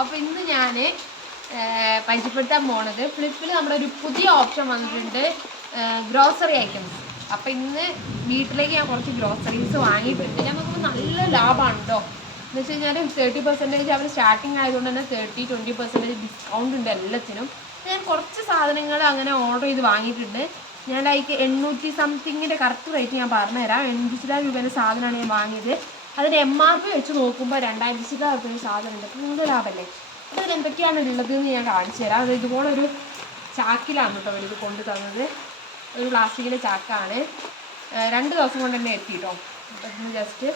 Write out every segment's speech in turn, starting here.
അപ്പോൾ ഇന്ന് ഞാൻ പരിചയപ്പെടുത്താൻ പോണത് ഫ്ലിപ്പിൽ നമ്മുടെ ഒരു പുതിയ ഓപ്ഷൻ വന്നിട്ടുണ്ട് ഗ്രോസറി ഐറ്റംസ്. അപ്പോൾ ഇന്ന് വീട്ടിലേക്ക് ഞാൻ കുറച്ച് ഗ്രോസറീസ് വാങ്ങിയിട്ടുണ്ട്. നമുക്ക് നല്ല ലാഭമാണ് കേട്ടോ എന്ന് വെച്ച് കഴിഞ്ഞാൽ തേർട്ടി പെർസെന്റേജ് അവർ സ്റ്റാർട്ടിങ് ആയതുകൊണ്ട് തന്നെ തേർട്ടി ട്വന്റി പെർസെന്റേജ് ഡിസ്കൗണ്ട് ഉണ്ട് എല്ലാത്തിനും. ഞാൻ കുറച്ച് സാധനങ്ങൾ അങ്ങനെ ഓർഡർ ചെയ്ത് വാങ്ങിയിട്ടുണ്ട്. ഞാൻ ലൈക്ക് എണ്ണൂറ്റി സംതിങ്ങിന്റെ കറക്റ്റ് റേറ്റ് ഞാൻ പറഞ്ഞുതരാം. എൺപത്തി രൂപേന്റെ സാധനമാണ് ഞാൻ വാങ്ങിയത്. അതിന്റെ എം ആർ പി വെച്ച് നോക്കുമ്പോൾ രണ്ടായിരത്തി ചില രൂപയുടെ സാധനം ഉണ്ട്. കൂടുതൽ ലാഭമല്ലേ അപ്പോൾ അതിൽ എന്തൊക്കെയാണ് ഉള്ളത് എന്ന് ഞാൻ കാണിച്ചു തരാം. അത് ഇതുപോലൊരു ചാക്കിലാണ് കേട്ടോ അവരിത് കൊണ്ടു തന്നത്. ഒരു പ്ലാസ്റ്റിക്കിന്റെ ചാക്കാണ്. രണ്ട് ദിവസം കൊണ്ട് തന്നെ എത്തി കേട്ടോ ഇന്ന് ജസ്റ്റ്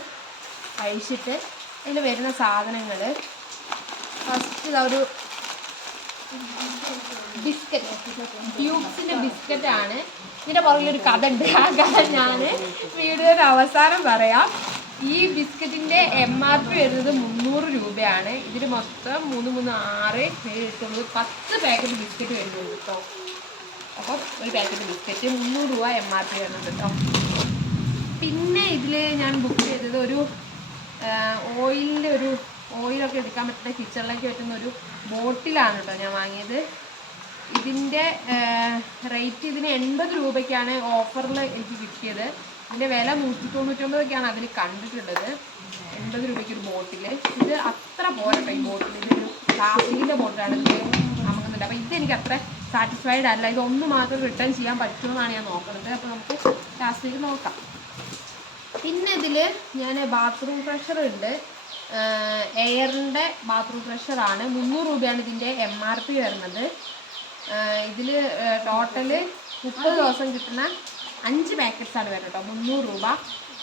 അഴിച്ചിട്ട് അതിൽ വരുന്ന സാധനങ്ങൾ ഫസ്റ്റ് ഒരു ബിസ്ക്കറ്റ്. ട്യൂബ്സിന്റെ ബിസ്ക്കറ്റാണ്. ഇതിന്റെ പുറകിലൊരു കഥ ഉണ്ട്. ആ കഥ ഞാൻ വീഡിയോയുടെ അവസാനം പറയാം. ഈ ബിസ്ക്കറ്റിന്റെ എം ആർ പി വരുന്നത് മുന്നൂറ് രൂപയാണ്. ഇതിൽ മൊത്തം മൂന്ന് മൂന്ന് ആറ് ഏഴ് എട്ട് ഒമ്പത് പത്ത് പാക്കറ്റ് ബിസ്ക്കറ്റ് വരുന്നുണ്ട് കേട്ടോ. അപ്പോൾ ഒരു പാക്കറ്റ് ബിസ്ക്കറ്റ് മുന്നൂറ് രൂപ എം ആർ പി വരുന്നുണ്ട് കേട്ടോ. പിന്നെ ഇതിൽ ഞാൻ ബുക്ക് ചെയ്തത് ഒരു ഓയിലിന്റെ ഒരു ഓയിലൊക്കെ എടുക്കാൻ പറ്റുന്ന കിച്ചണിലേക്ക് പറ്റുന്ന ഒരു ബോട്ടിലാണ് കേട്ടോ ഞാൻ വാങ്ങിയത്. ഇതിന്റെ റേറ്റ് ഇതിന് എൺപത് രൂപയ്ക്കാണ് ഓഫറിൽ എനിക്ക് കിട്ടിയത്. ഇതിന്റെ വില നൂറ്റി തൊണ്ണൂറ്റൊമ്പതൊക്കെയാണ് അതിൽ കണ്ടിട്ടുള്ളത്. എൺപത് രൂപയ്ക്ക് ഒരു ബോട്ടിൽ ഇത് അത്ര പോരട്ടെ ഈ ബോട്ടിൽ ഇതൊരു പ്ലാസ്റ്റിക്കിന്റെ ബോട്ടിലാണ് നമുക്കുന്നുണ്ട്. അപ്പോൾ ഇതെനിക്ക് അത്ര സാറ്റിസ്ഫൈഡ് അല്ല. ഇതൊന്ന് മാത്രം റിട്ടേൺ ചെയ്യാൻ പറ്റുമെന്നാണ് ഞാൻ നോക്കുന്നത്. അപ്പോൾ നമുക്ക് ലാസ്റ്റിലേക്ക് നോക്കാം. പിന്നെ ഇതിൽ ഞാൻ ബാത്റൂം ഫ്രഷർ ഉണ്ട്. എയറിന്റെ ബാത്റൂം ഫ്രഷറാണ് മുന്നൂറ് രൂപയാണ് ഇതിന്റെ എം ആർ പി വരുന്നത്. ഇതിൽ ടോട്ടൽ മുപ്പത് ദിവസം കിട്ടുന്ന അഞ്ച് പാക്കറ്റ്സ് ആണ് വരുന്നത് കേട്ടോ മുന്നൂറ് രൂപ.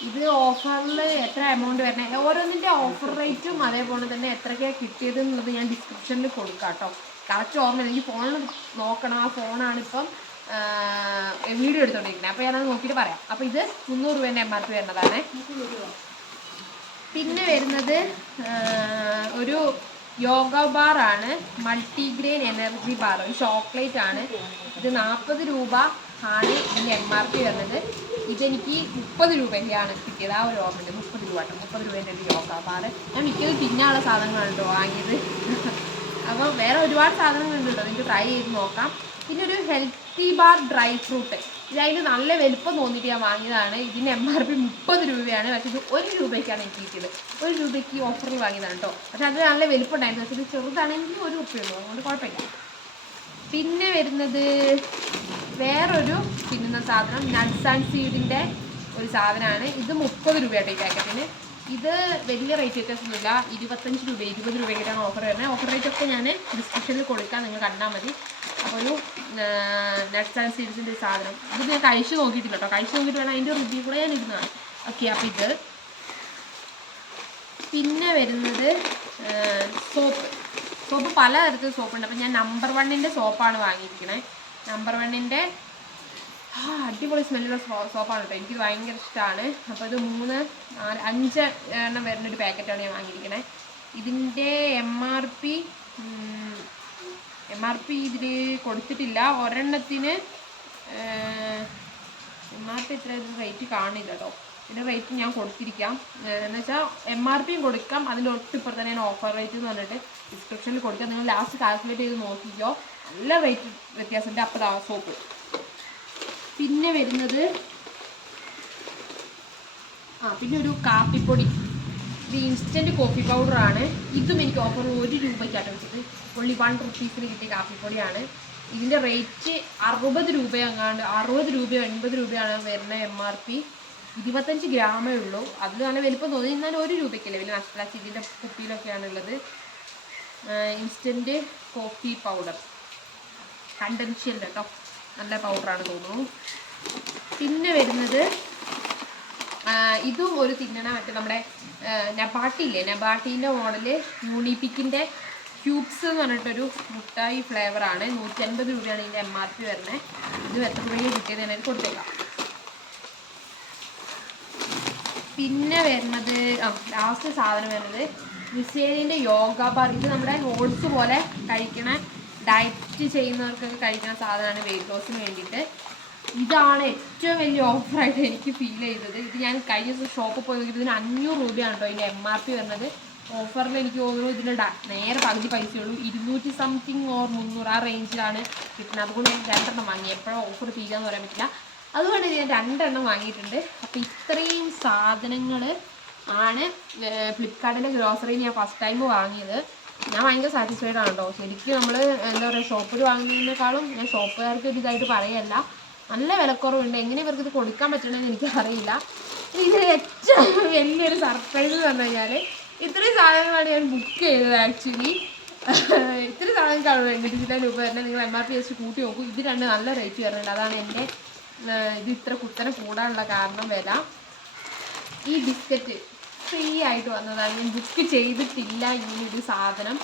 ഇത് ഓഫറിൽ എത്ര എമൗണ്ട് വരുന്നത് ഓരോന്നിന്റെ ഓഫർ റേറ്റും അതേപോലെ തന്നെ എത്രയ്ക്കാണ് കിട്ടിയത് എന്നുള്ളത് ഞാൻ ഡിസ്ക്രിപ്ഷനിൽ കൊടുക്കാം കേട്ടോ. കറക്റ്റ് ഓർമ്മ എനിക്ക് ഫോണിൽ നോക്കണം. ആ ഫോണാണ് ഇപ്പം വീഡിയോ എടുത്തോണ്ടിരിക്കുന്നത്. അപ്പോൾ ഞാനത് നോക്കിയിട്ട് പറയാം. അപ്പോൾ ഇത് മുന്നൂറ് രൂപേന്റെ എം ആർ പി വരുന്നതാണ്. പിന്നെ വരുന്നത് ഒരു യോഗ ബാർ ആണ്. Multigrain energy bar. ഒരു ചോക്ലേറ്റ് ആണ്. ഇത് നാൽപ്പത് രൂപ ആണ് ഇതിന്റെ എം ആർ പി വരുന്നത്. ഇതെനിക്ക് മുപ്പത് രൂപയ്ക്കാണ് കിട്ടിയത്. ആ ഒരു ഓർമ്മയുണ്ട്. മുപ്പത് രൂപ കേട്ടോ. മുപ്പത് രൂപേന്റെ ഒരു യോഗ ബാർ. ഞാൻ മിക്കത് തിന്നാനുള്ള സാധനങ്ങളാണ് കേട്ടോ വാങ്ങിയത്. അപ്പോൾ വേറെ ഒരുപാട് സാധനങ്ങളുണ്ട് കേട്ടോ. നിങ്ങൾക്ക് ട്രൈ ചെയ്ത് നോക്കാം. പിന്നെ ഒരു ഹെൽത്തി ബാർ ഡ്രൈ ഫ്രൂട്ട് ഇത് അതിന് നല്ല വലുപ്പം തോന്നിയിട്ട് ഞാൻ വാങ്ങിയതാണ്. ഇതിന് എം ആർ പി മുപ്പത് രൂപയാണ്. പക്ഷേ ഇത് ഒരു രൂപയ്ക്കാണ് എനിക്ക് കിട്ടിയത്. ഒരു രൂപയ്ക്ക് ഓഫറിൽ വാങ്ങിയതാണ് കേട്ടോ പക്ഷെ അത് നല്ല വലുപ്പം ഉണ്ടായിരുന്നു. പക്ഷേ ഇത് ചെറുതാണെങ്കിൽ ഒരു ഉറുപ്പയുള്ളൂ അതുകൊണ്ട് കുഴപ്പമില്ല. പിന്നെ വരുന്നത് വേറൊരു തിന്നുന്ന സാധനം. നട്ട്സ് ആൻഡ് സീഡിന്റെ ഒരു സാധനമാണ്. ഇത് മുപ്പത് രൂപയാണ് ഈ പാക്കറ്റിന്. ഇത് വലിയ റേറ്റ് വ്യത്യാസമൊന്നുമില്ല. ഇരുപത്തഞ്ച് രൂപ ഇരുപത് രൂപയ്ക്കാണ് ഓഫർ വരുന്നത്. ഓഫർ റേറ്റ് ഒക്കെ ഞാൻ ഡിസ്ക്രിപ്ഷനിൽ കൊടുക്കാം. നിങ്ങൾ കണ്ടാൽ മതി. ഒരു നട്ട്സ് ആൻഡ് സീഡ്സിന്റെ സാധനം. ഇത് ഞാൻ കഴിച്ച് നോക്കിയിട്ടില്ല കേട്ടോ. കഴിച്ച് നോക്കിയിട്ട് വേണം അതിന്റെ റിവ്യൂ കൂടെ ഞാൻ ഇടുന്നതാണ് ഓക്കെ അപ്പം ഇത്. പിന്നെ വരുന്നത് സോപ്പ്. സോപ്പ് പല തരത്തിൽ സോപ്പുണ്ട്. അപ്പം ഞാൻ നമ്പർ വണ്ണിന്റെ സോപ്പാണ് വാങ്ങിയിരിക്കണേ. നമ്പർ വണ്ണിന്റെ ആ അടിപൊളി സ്മെല്ലുള്ള സോപ്പാണ് കേട്ടോ. എനിക്ക് ഭയങ്കര ഇഷ്ടമാണ് അപ്പോൾ ഇത് മൂന്ന് നാല് അഞ്ച് എണ്ണം വരുന്നൊരു പാക്കറ്റാണ് ഞാൻ വാങ്ങിയിരിക്കണേ. ഇതിന്റെ M R P M R P ഇതിൽ കൊടുത്തിട്ടില്ല. ഒരെണ്ണത്തിന് എം ആർ പി ഇത്ര റേറ്റ് കാണില്ല കേട്ടോ ഇതിന്റെ റേറ്റ് ഞാൻ കൊടുത്തിരിക്കാം. എന്ന് വെച്ചാൽ എം ആർ പിയും കൊടുക്കാം. അതിന്റെ ഒട്ടിപ്പുറം തന്നെ ഞാൻ ഓഫർ റേറ്റ് എന്ന് പറഞ്ഞിട്ട് ഡിസ്ക്രിപ്ഷനിൽ കൊടുക്കാം. നിങ്ങൾ ലാസ്റ്റ് കാൽക്കുലേറ്റ് ചെയ്ത് നോക്കിക്കോ. നല്ല റേറ്റ് വ്യത്യാസമുണ്ട്. അപ്പോൾ സോപ്പ് പിന്നെ വരുന്നത് ആ പിന്നെ ഒരു കാപ്പിപ്പൊടി. ഇത് ഇൻസ്റ്റന്റ് കോഫി പൗഡറാണ് ഇതും എനിക്ക് ഓഫർ ഒരു രൂപയ്ക്കാട്ടോ വെച്ചത്. ഒള്ളി വൺ റുപ്പീസിന് കിട്ടിയ കാപ്പിപ്പൊടിയാണ്. ഇതിന്റെ റേറ്റ് അറുപത് രൂപ അങ്ങാണ്ട് അറുപത് രൂപയോ എൺപത് രൂപയാണ് വരുന്ന എം ആർ പി ഇരുപത്തഞ്ച് ഗ്രാമേ ഉള്ളൂ. അതിൽ നല്ല വലിപ്പം തോന്നി എന്നാലും ഒരു രൂപയ്ക്കല്ലേ വലിയ നഷ്ടലാക്കി ഇതിന്റെ കുപ്പിയിലൊക്കെയാണ് ഉള്ളത്. ഇൻസ്റ്റന്റ് കോഫി പൗഡർ കണ്ടൻഷ്യൽ കേട്ടോ നല്ല പൗഡറാണ് തോന്നുന്നു. പിന്നെ വരുന്നത് ഇതും ഒരു തിന്നണ. മറ്റേ നമ്മുടെ നബാട്ടി ഇല്ലേ നബാട്ടീന്റെ മോഡൽ യൂണിപ്പിക്കിന്റെ ക്യൂബ്സ് എന്ന് പറഞ്ഞിട്ടൊരു മുട്ടായി ഫ്ലേവറാണ് നൂറ്റി അൻപത് രൂപയാണ് ഇതിന്റെ എം ആർ പി വരുന്നത്. ഇത് എത്ര രൂപയ്ക്ക് കിട്ടിയത് ഞാൻ കൊടുത്തേക്കാം. പിന്നെ വരുന്നത് ആ ലാസ്റ്റ് സാധനം വരുന്നത് വിസേലിന്റെ യോഗ ബാർ. ഇത് നമ്മുടെ ഓട്സ് പോലെ കഴിക്കണ ഡയറ്റ് ചെയ്യുന്നവർക്കൊക്കെ കഴിക്കുന്ന സാധനമാണ് വെയിറ്റ് ലോസിന് വേണ്ടിയിട്ട്. ഇതാണ് ഏറ്റവും വലിയ ഓഫറായിട്ട് എനിക്ക് ഫീൽ ചെയ്തത്. ഇത് ഞാൻ കഴിഞ്ഞ ദിവസം ഷോപ്പിൽ പോയി നോക്കിയിട്ട് ഇതിന് അഞ്ഞൂറ് രൂപയാണ് കേട്ടോ ഇതിന്റെ എം ആർ പി വരുന്നത്. ഓഫറിൽ എനിക്ക് ഓരോ ഇതിന് ഡ- നേരെ പകുതി പൈസ ഉള്ളൂ. ഇരുന്നൂറ്റി സംതിങ് ഓർ മുന്നൂറ് ആ റേഞ്ചിലാണ് കിട്ടുന്നത്. അതുകൊണ്ട് ഞാൻ രണ്ടെണ്ണം വാങ്ങി. എപ്പോഴും ഓഫർ തീരാന്ന് പറയാൻ പറ്റില്ല. അതുകൊണ്ട് ഞാൻ രണ്ടെണ്ണം വാങ്ങിയിട്ടുണ്ട്. അപ്പോൾ ഇത്രയും സാധനങ്ങൾ ആണ് ഫ്ലിപ്കാർട്ടിന്റെ ഗ്രോസറി ഞാൻ ഫസ്റ്റ് ടൈം വാങ്ങിയത്. ഞാൻ ഭയങ്കര സാറ്റിസ്ഫൈഡ് ആണ് കേട്ടോ ശരിക്കും നമ്മൾ എന്താ പറയുക ഷോപ്പിൽ വാങ്ങുന്നതിനേക്കാളും ഞാൻ ഷോപ്പുകാർക്ക് ഒരു ഇതായിട്ട് പറയല്ല. നല്ല വിലക്കുറവുണ്ട്. എങ്ങനെ ഇവർക്ക് ഇത് കൊടുക്കാൻ പറ്റണമെന്ന് എനിക്കറിയില്ല. ഇത് ഏറ്റവും വലിയൊരു സർപ്രൈസ് എന്ന് പറഞ്ഞു ഇത്രയും സാധനങ്ങളാണ് ഞാൻ ബുക്ക് ചെയ്തത് ആക്ച്വലി ഇത്രയും സാധനം കാണുമോ എന്റെ ഡിജിറ്റൽ രൂപ തന്നെ നിങ്ങൾ എം ആർ പി വെച്ച് കൂട്ടി നോക്കൂ. ഇത് രണ്ട് നല്ല റേറ്റ് വരുന്നുണ്ട്. അതാണ് എന്റെ ഇത് ഇത്ര കുത്തനെ കൂടാനുള്ള കാരണം വില. ഈ ബിസ്ക്കറ്റ് ഫ്രീ ആയിട്ട് വന്നതാണ്. ഞാൻ ബുക്ക് ചെയ്തിട്ടില്ല ഇങ്ങനൊരു സാധനം.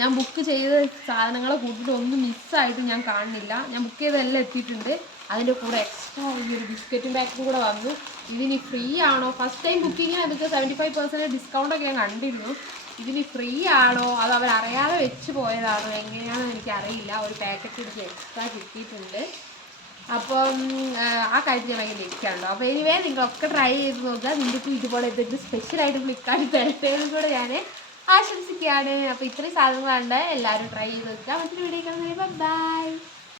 ഞാൻ ബുക്ക് ചെയ്ത സാധനങ്ങളെ കൂട്ടിയിട്ട് ഒന്നും മിസ്സായിട്ട് ഞാൻ കാണുന്നില്ല. ഞാൻ ബുക്ക് ചെയ്തെല്ലാം എത്തിയിട്ടുണ്ട്. അതിന്റെ കൂടെ എക്സ്ട്രാ ഈ ഒരു ബിസ്ക്കറ്റും പാക്കും കൂടെ വന്നു. ഇതിനി ഫ്രീ ആണോ? ഫസ്റ്റ് ടൈം ബുക്കിങ്ങിന് അതൊക്കെ സെവന്റി ഫൈവ് പെർസെന്റ് ഡിസ്കൗണ്ടൊക്കെ ഞാൻ കണ്ടിരുന്നു. ഇതിന് ഫ്രീ ആണോ? അത് അവരറിയാതെ വെച്ച് പോയതാണോ? എങ്ങനെയാണെന്ന് എനിക്കറിയില്ല. ഒരു പാക്കറ്റ് എനിക്ക് എക്സ്ട്രാ കിട്ടിയിട്ടുണ്ട്. അപ്പം ആ, കാര്യത്തിൽ ഞാൻ ഭയങ്കര ഇരിക്കാനുണ്ടോ അപ്പോൾ ഇനിവേ നിങ്ങളൊക്കെ ട്രൈ ചെയ്ത് നോക്കുക. നിങ്ങൾക്ക് ഇതുപോലെ എന്തെങ്കിലും സ്പെഷ്യലായിട്ട് ഫ്ലിപ്കാർട്ടിൽ തരത്തേലും കൂടെ ഞാൻ ആശംസിക്കുകയാണ്. അപ്പോൾ ഇത്രയും സാധനങ്ങളുണ്ട് എല്ലാവരും ട്രൈ ചെയ്ത് നോക്കുക. മറ്റൊരു വീഡിയോ കാണുന്നതിന് ബൈ